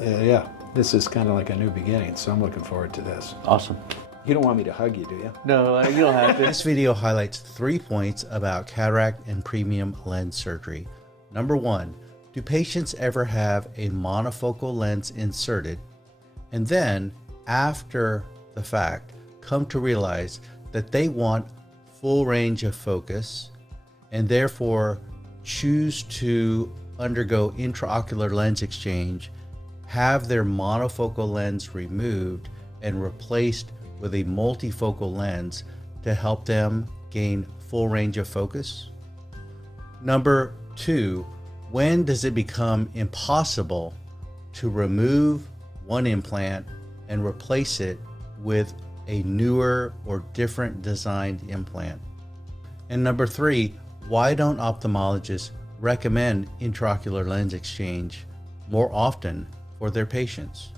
Yeah, this is kind of like a new beginning, so I'm looking forward to this. Awesome. You don't want me to hug you, do you? No, you don't have to. This video highlights 3 points about cataract and premium lens surgery. Number 1, do patients ever have a monofocal lens inserted and then, after the fact, come to realize that they want full range of focus and therefore choose to undergo intraocular lens exchange, have their monofocal lens removed and replaced with a multifocal lens to help them gain full range of focus? Number 2, when does it become impossible to remove one implant and replace it with a newer or different designed implant? And number 3, why don't ophthalmologists recommend intraocular lens exchange more often for their patients?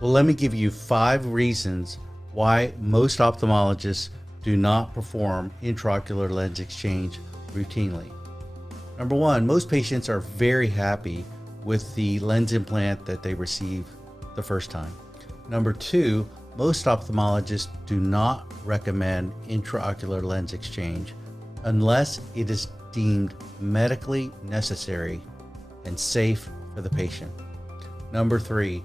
Well, let me give you 5 reasons why most ophthalmologists do not perform intraocular lens exchange routinely. Number 1, most patients are very happy with the lens implant that they receive the first time. Number 2, most ophthalmologists do not recommend intraocular lens exchange unless it is deemed medically necessary and safe for the patient. Number 3,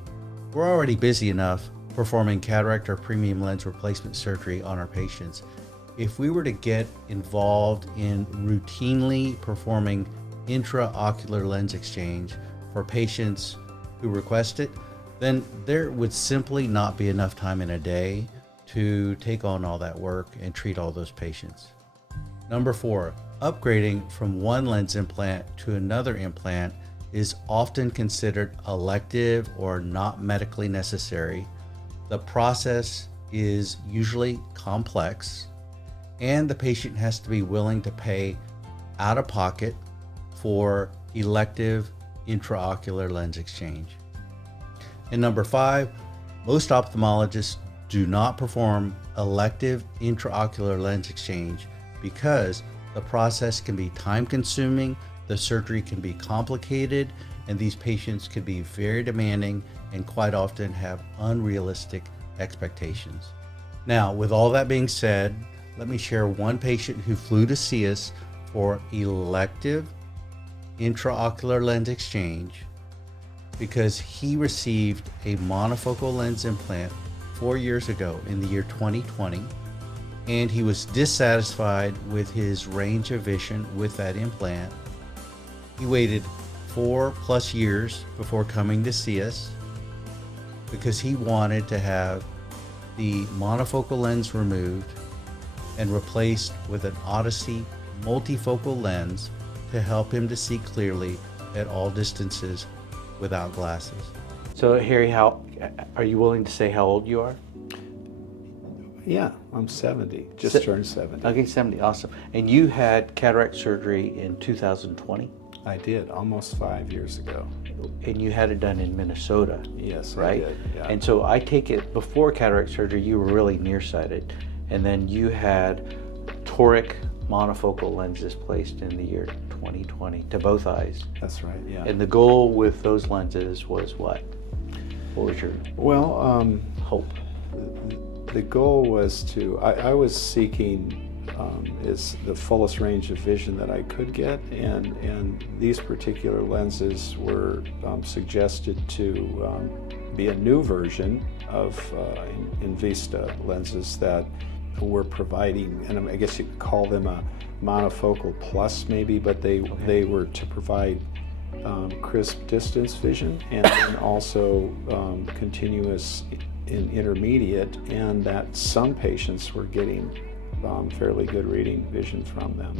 we're already busy enough performing cataract or premium lens replacement surgery on our patients. If we were to get involved in routinely performing intraocular lens exchange for patients who request it, then there would simply not be enough time in a day to take on all that work and treat all those patients. Number 4, upgrading from one lens implant to another implant is often considered elective or not medically necessary. The process is usually complex, and the patient has to be willing to pay out of pocket for elective intraocular lens exchange. And number 5, most ophthalmologists do not perform elective intraocular lens exchange because the process can be time-consuming, the surgery can be complicated, and these patients can be very demanding and quite often have unrealistic expectations. Now, with all that being said, let me share one patient who flew to see us for elective intraocular lens exchange because he received a monofocal lens implant 4 years ago in the year 2020, and he was dissatisfied with his range of vision with that implant. He waited 4+ years before coming to see us because he wanted to have the monofocal lens removed and replaced with an Odyssey multifocal lens to help him to see clearly at all distances without glasses. So Harry, how are you willing to say how old you are? Yeah, I'm 70, just turned 70. Okay, 70, awesome. And you had cataract surgery in 2020? I did, almost 5 years ago. And you had it done in Minnesota. Yes, right? I did, yeah. And so I take it before cataract surgery, you were really nearsighted, and then you had toric monofocal lenses placed in the year 2020 to both eyes. That's right, yeah. And the goal with those lenses was what? What was your hope? The goal was to, I was seeking is the fullest range of vision that I could get, and these particular lenses were suggested to be a new version of Invista lenses that were providing, and I guess you could call them a monofocal plus maybe, but they were to provide crisp distance vision and then also continuous in intermediate, and that some patients were getting fairly good reading vision from them.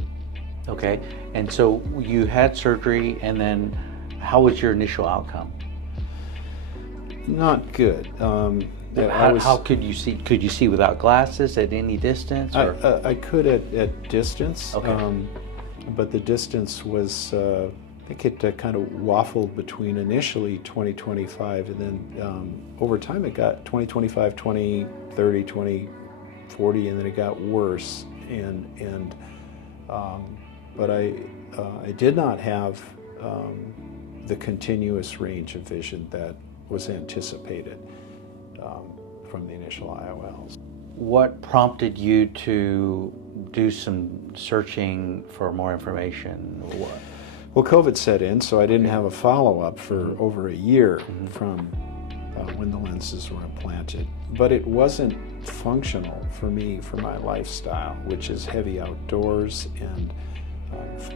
Okay, and so you had surgery, and then how was your initial outcome? Not good. How could you see? Could you see without glasses at any distance? Or? I could at distance, okay. But the distance was, I think it kind of waffled between initially 20/25, and then over time it got 20/25, 20/30, 20/40, and then it got worse. But I did not have the continuous range of vision that was anticipated from the initial IOLs. What prompted you to do some searching for more information? Well, COVID set in, so I didn't have a follow-up for over a year from when the lenses were implanted. But it wasn't functional for me, for my lifestyle, which is heavy outdoors and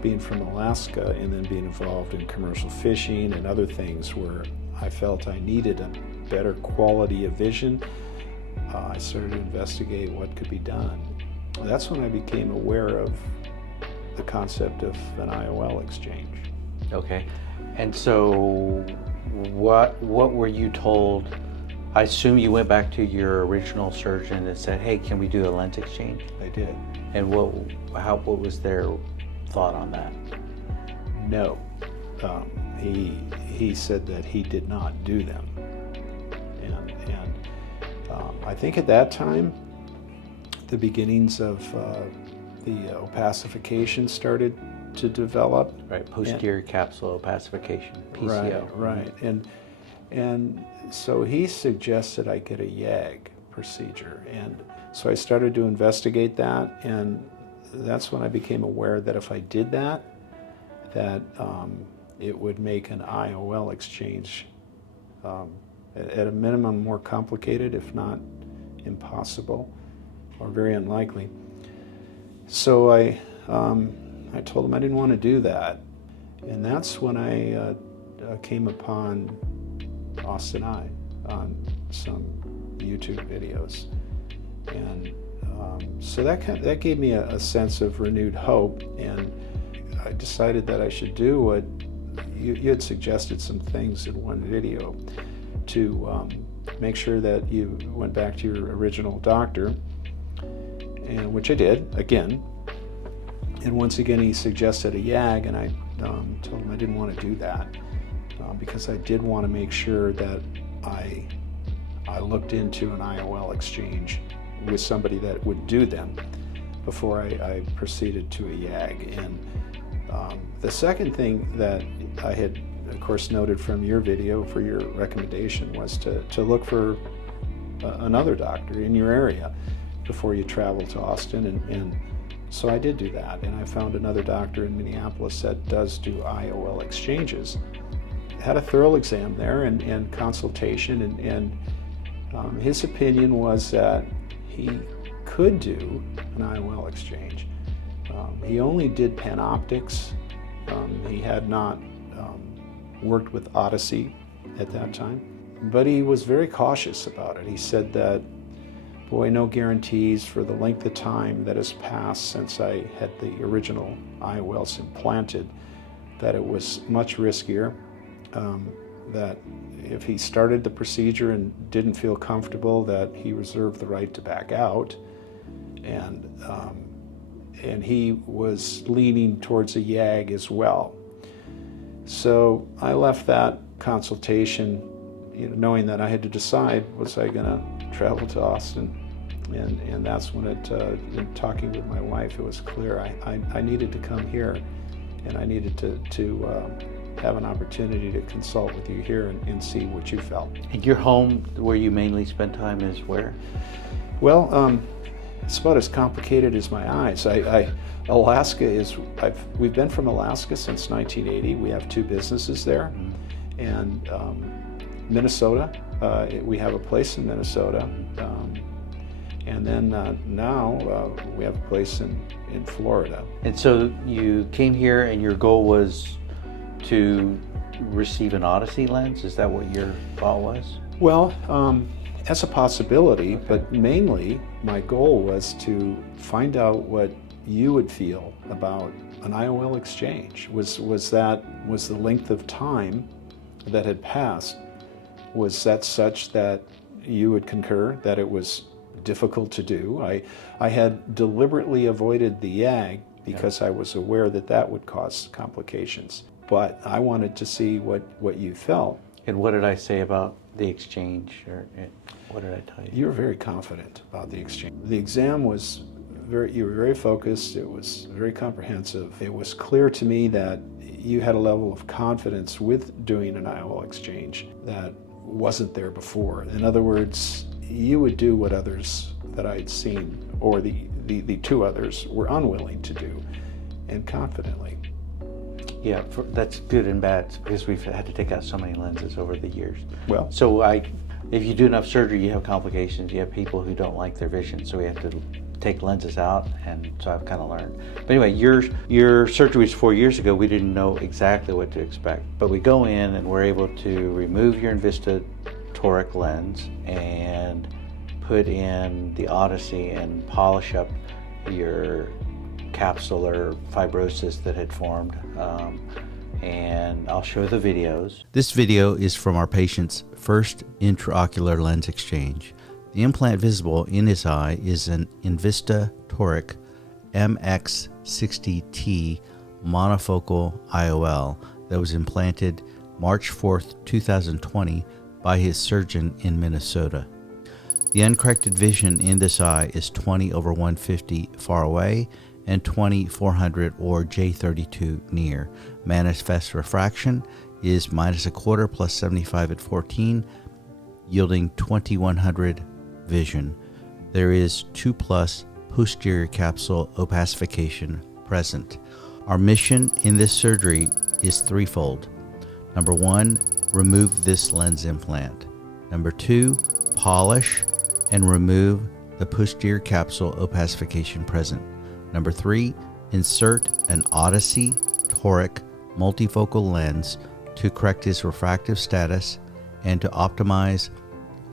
being from Alaska and then being involved in commercial fishing and other things where I felt I needed a better quality of vision. I started to investigate what could be done. That's when I became aware of the concept of an IOL exchange. Okay, and so what what were you told? I assume you went back to your original surgeon and said, "Hey, can we do a lens exchange?" I did. And what was their thought on that? No. He said that he did not do them. And I think at that time, the beginnings of the opacification started to develop. Right, posterior capsule opacification, PCO. Right. And so he suggested I get a YAG procedure. And so I started to investigate that, and that's when I became aware that if I did that it would make an IOL exchange at a minimum more complicated, if not impossible, or very unlikely. So I told him I didn't want to do that, and that's when I came upon Austin Eye on some YouTube videos, and so that gave me a sense of renewed hope, and I decided that I should do what you had suggested some things in one video to make sure that you went back to your original doctor, and which I did again. And once again, he suggested a YAG, and I told him I didn't want to do that because I did want to make sure that I looked into an IOL exchange with somebody that would do them before I proceeded to a YAG. And the second thing that I had, of course, noted from your video for your recommendation was to look for another doctor in your area before you travel to Austin, and so I did do that, and I found another doctor in Minneapolis that does do IOL exchanges. Had a thorough exam there and consultation, and his opinion was that he could do an IOL exchange. He only did panoptics. He had not worked with Odyssey at that time, but he was very cautious about it. He said that, boy, no guarantees for the length of time that has passed since I had the original IOLs implanted, that it was much riskier, that if he started the procedure and didn't feel comfortable, that he reserved the right to back out, and he was leaning towards a YAG as well. So I left that consultation, knowing that I had to decide, was I going to travel to Austin? And that's when in talking with my wife, it was clear I needed to come here, and I needed to have an opportunity to consult with you here and see what you felt. And your home, where you mainly spend time, is where? Well, it's about as complicated as my eyes. Alaska is, we've been from Alaska since 1980. We have two businesses there. And Minnesota, we have a place in Minnesota. And then now we have a place in Florida. And so you came here and your goal was to receive an Odyssey lens? Is that what your thought was? Well, that's a possibility, but mainly my goal was to find out what you would feel about an IOL exchange. Was the length of time that had passed, was that such that you would concur that it was difficult to do? I had deliberately avoided the YAG because I was aware that would cause complications, but I wanted to see what you felt. And what did I say about the exchange, or what did I tell you? You were very confident about the exchange. The exam was you were very focused. It was very comprehensive. It was clear to me that you had a level of confidence with doing an IOL exchange that wasn't there before. In other words, you would do what others that I'd seen, or the two others, were unwilling to do, and confidently. Yeah, that's good and bad, because we've had to take out so many lenses over the years. Well, So if you do enough surgery, you have complications. You have people who don't like their vision, so we have to take lenses out, and so I've kind of learned. But anyway, your surgery was 4 years ago. We didn't know exactly what to expect, but we go in and we're able to remove your Invista toric lens and put in the Odyssey and polish up your capsular fibrosis that had formed, and I'll show the videos. This video is from our patient's first intraocular lens exchange. The implant visible in his eye is an Invista toric MX60T monofocal IOL that was implanted March 4th, 2020 by his surgeon in Minnesota. The uncorrected vision in this eye is 20/150 far away and 20/400 or J32 near. Manifest refraction is -1/4 plus 75 at 14, yielding 2100 vision. There is 2+ posterior capsule opacification present. Our mission in this surgery is threefold. Number 1, remove this lens implant. Number 2, polish and remove the posterior capsule opacification present. Number 3, insert an Odyssey toric multifocal lens to correct his refractive status and to optimize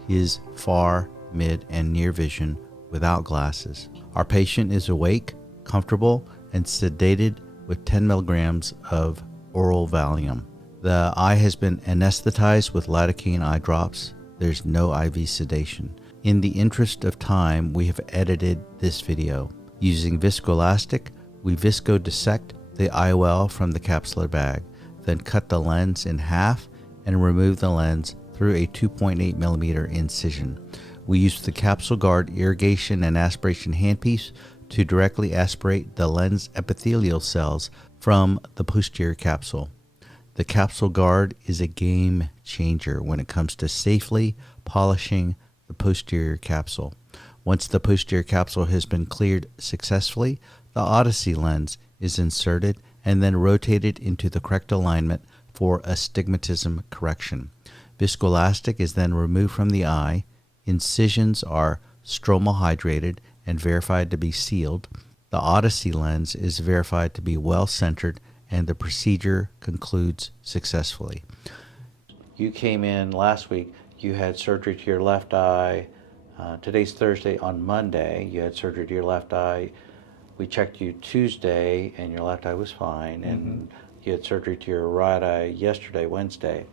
his far, mid, and near vision without glasses. Our patient is awake, comfortable, and sedated with 10 milligrams of oral Valium. The eye has been anesthetized with lidocaine eye drops. There's no IV sedation. In the interest of time, we have edited this video. Using viscoelastic, we visco-dissect the IOL from the capsular bag, then cut the lens in half and remove the lens through a 2.8 millimeter incision. We use the capsule guard irrigation and aspiration handpiece to directly aspirate the lens epithelial cells from the posterior capsule. The capsule guard is a game changer when it comes to safely polishing the posterior capsule. Once the posterior capsule has been cleared successfully, the Odyssey lens is inserted and then rotated into the correct alignment for astigmatism correction. Viscoelastic is then removed from the eye. Incisions are stromal hydrated and verified to be sealed. The Odyssey lens is verified to be well centered, and the procedure concludes successfully. You came in last week. You had surgery to your left eye. Today's Thursday. On Monday, you had surgery to your left eye. We checked you Tuesday, and your left eye was fine. And you had surgery to your right eye yesterday, Wednesday.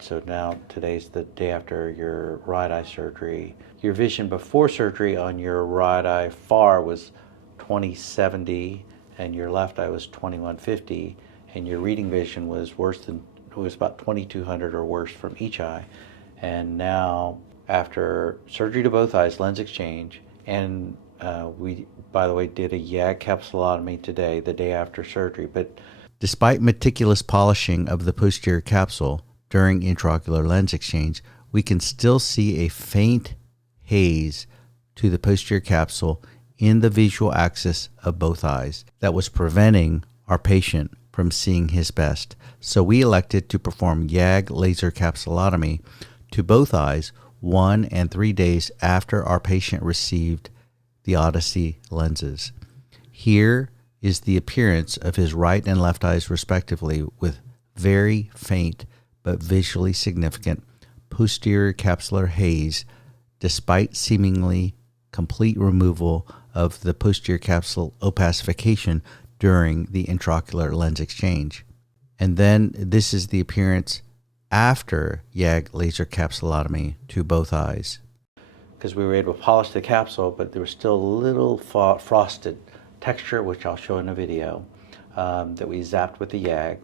So now today's the day after your right eye surgery. Your vision before surgery on your right eye far was 20/70, and your left eye was 21/50, and your reading vision was about 2200 or worse from each eye. And now, after surgery to both eyes, lens exchange, and we, by the way, did a YAG capsulotomy today, the day after surgery. But despite meticulous polishing of the posterior capsule during intraocular lens exchange, we can still see a faint haze to the posterior capsule in the visual axis of both eyes that was preventing our patient from seeing his best. So we elected to perform YAG laser capsulotomy to both eyes 1 and 3 days after our patient received the Odyssey lenses. Here is the appearance of his right and left eyes respectively, with very faint but visually significant posterior capsular haze despite seemingly complete removal of the posterior capsule opacification during the intraocular lens exchange. And then this is the appearance after YAG laser capsulotomy to both eyes. because we were able to polish the capsule, but there was still a little frosted texture, which I'll show in a video, that we zapped with the YAG.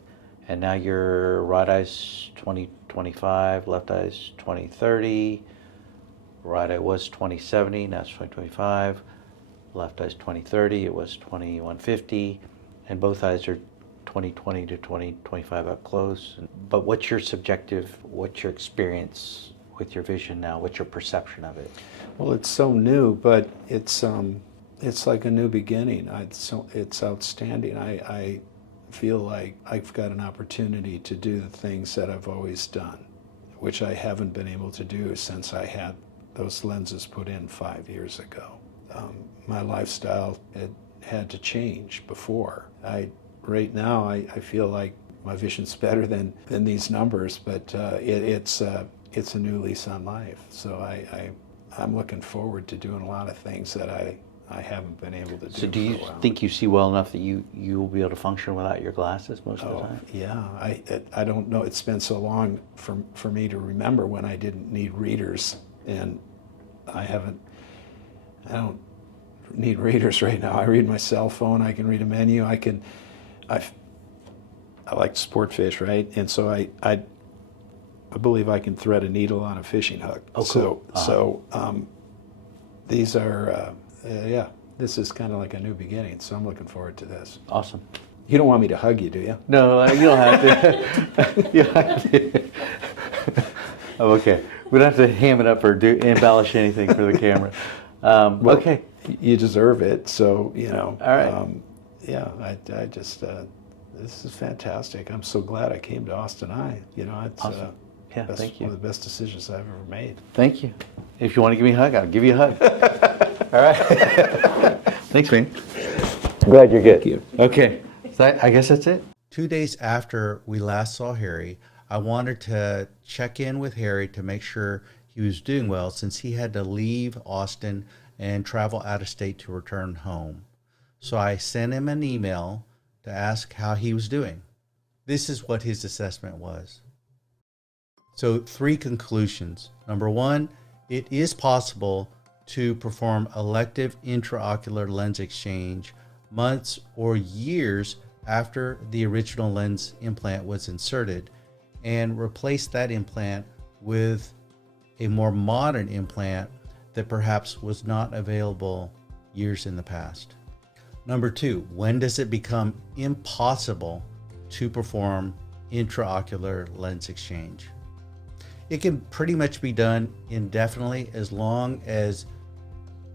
And now your right eye's 20/25, left eye's 20/30, right eye was 20/70, now it's 20/25, left eye's 20/30, it was 21/50, and both eyes are 2020 to 2025 up close. But what's your experience with your vision now? What's your perception of it? Well, it's so new, but it's like a new beginning. It's outstanding. I feel like I've got an opportunity to do the things that I've always done, which I haven't been able to do since I had those lenses put in 5 years ago. My lifestyle had to change before. Right now, I feel like my vision's better than these numbers, but it's a new lease on life. So I'm looking forward to doing a lot of things that I haven't been able to do. So do you for a while. think you see well enough that you will be able to function without your glasses most of the time? Yeah, I don't know. It's been so long for me to remember when I didn't need readers, and I don't need readers right now. I read my cell phone. I can read a menu. I like to sport fish, right? And so I believe I can thread a needle on a fishing hook. Oh, cool. So these are this is kind of like a new beginning. So I'm looking forward to this. Awesome. You don't want me to hug you, do you? No, you don't have to. You don't have to. Oh, okay. We don't have to ham it up or embellish anything for the camera. Well, okay. You deserve it. So, All right. I just, this is fantastic. I'm so glad I came to Austin Eye. It's Awesome. Yeah, thank you. one of the best decisions I've ever made. Thank you. If you want to give me a hug, I'll give you a hug. All right. Thanks, man. I'm glad you're good. Thank you. Okay. So I guess that's it. 2 days after we last saw Harry, I wanted to check in with Harry to make sure he was doing well, since he had to leave Austin and travel out of state to return home. So I sent him an email to ask how he was doing. This is what his assessment was. So 3 conclusions. Number 1, it is possible to perform elective intraocular lens exchange months or years after the original lens implant was inserted, and replace that implant with a more modern implant that perhaps was not available years in the past. Number 2, when does it become impossible to perform intraocular lens exchange? It can pretty much be done indefinitely as long as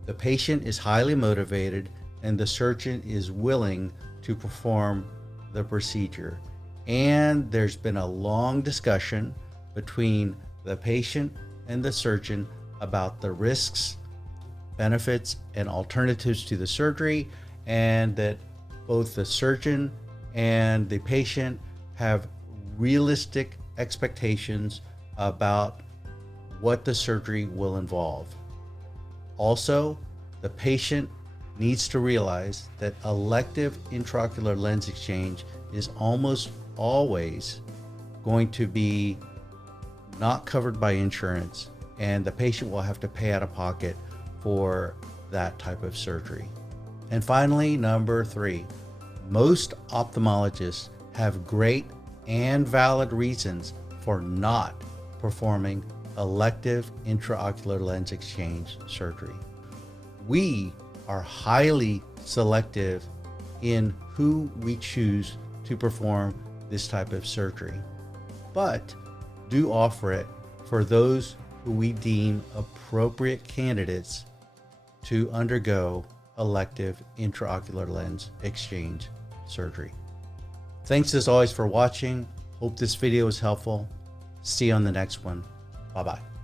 the patient is highly motivated and the surgeon is willing to perform the procedure. And there's been a long discussion between the patient and the surgeon about the risks, benefits, and alternatives to the surgery, and that both the surgeon and the patient have realistic expectations about what the surgery will involve. Also, the patient needs to realize that elective intraocular lens exchange is almost always going to be not covered by insurance, and the patient will have to pay out of pocket for that type of surgery. And finally, number 3, most ophthalmologists have great and valid reasons for not performing elective intraocular lens exchange surgery. We are highly selective in who we choose to perform this type of surgery, but do offer it for those who we deem appropriate candidates to undergo elective intraocular lens exchange surgery. Thanks as always for watching. Hope this video was helpful. See you on the next one. Bye-bye.